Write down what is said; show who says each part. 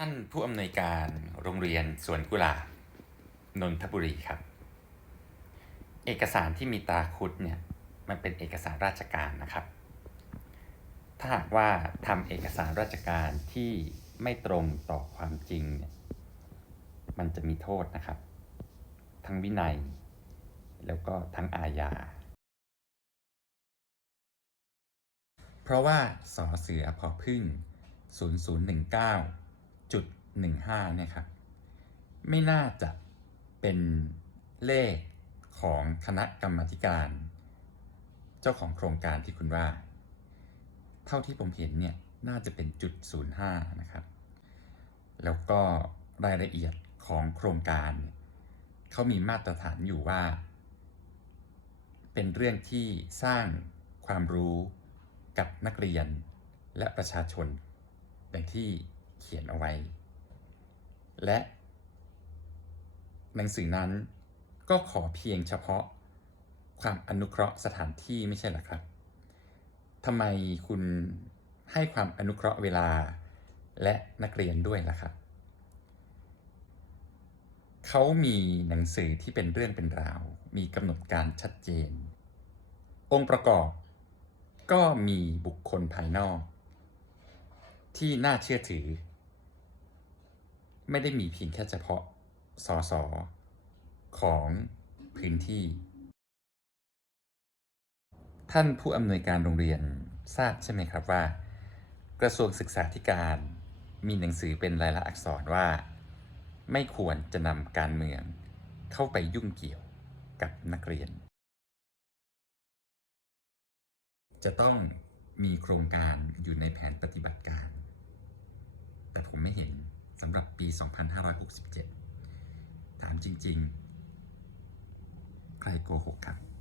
Speaker 1: ท่านผู้อำนวยการโรงเรียนสวนกุหลาบนนทบุรีครับ เอกสารที่มีตาคุดเนี่ยมันเป็นเอกสารราชการนะครับ ถ้าหากว่าทำเอกสารราชการที่ไม่ตรงต่อความจริงเนี่ยมันจะมีโทษนะครับ ทั้งวินัย แล้วก็ทั้งอาญา เพราะว่าสอเสือพอพึ่ง 0019 จุด15เนี่ยครับ ไม่น่าจะเป็นเลขของคณะกรรมการ เจ้าของโครงการที่คุณว่า เท่าที่ผมเห็นเนี่ยน่าจะเป็นจุด05 นะครับ แล้วก็รายละเอียดของโครงการเนี่ยเขามีมาตรฐานอยู่ว่า เป็นเรื่องที่สร้างความรู้กับนักเรียนและประชาชนอย่างที่ เขียนเอาไว้ และหนังสือนั้นก็ขอเพียงเฉพาะความอนุเคราะห์สถานที่ไม่ใช่หรอครับทำไมคุณให้ความอนุเคราะห์เวลาและนักเรียนด้วยล่ะครับเขามีหนังสือที่เป็นเรื่องเป็นราว มีกำหนดการชัดเจน องค์ประกอบ ก็มีบุคคลภายนอก ที่น่าเชื่อถือ ไม่ได้มีเพียงแค่เฉพาะสอสอของพื้นที่ ท่านผู้อำนวยการโรงเรียนทราบใช่ไหมครับว่า กระทรวงศึกษาธิการมีหนังสือเป็นลายลักษณ์อักษรว่า ไม่ควรจะนำการเมืองเข้าไปยุ่งเกี่ยวกับนักเรียน จะต้องมีโครงการอยู่ในแผนปฏิบัติการ แต่ผมไม่เห็น หรับปี 2567 ถามจริง ๆ ใครโกหกครับ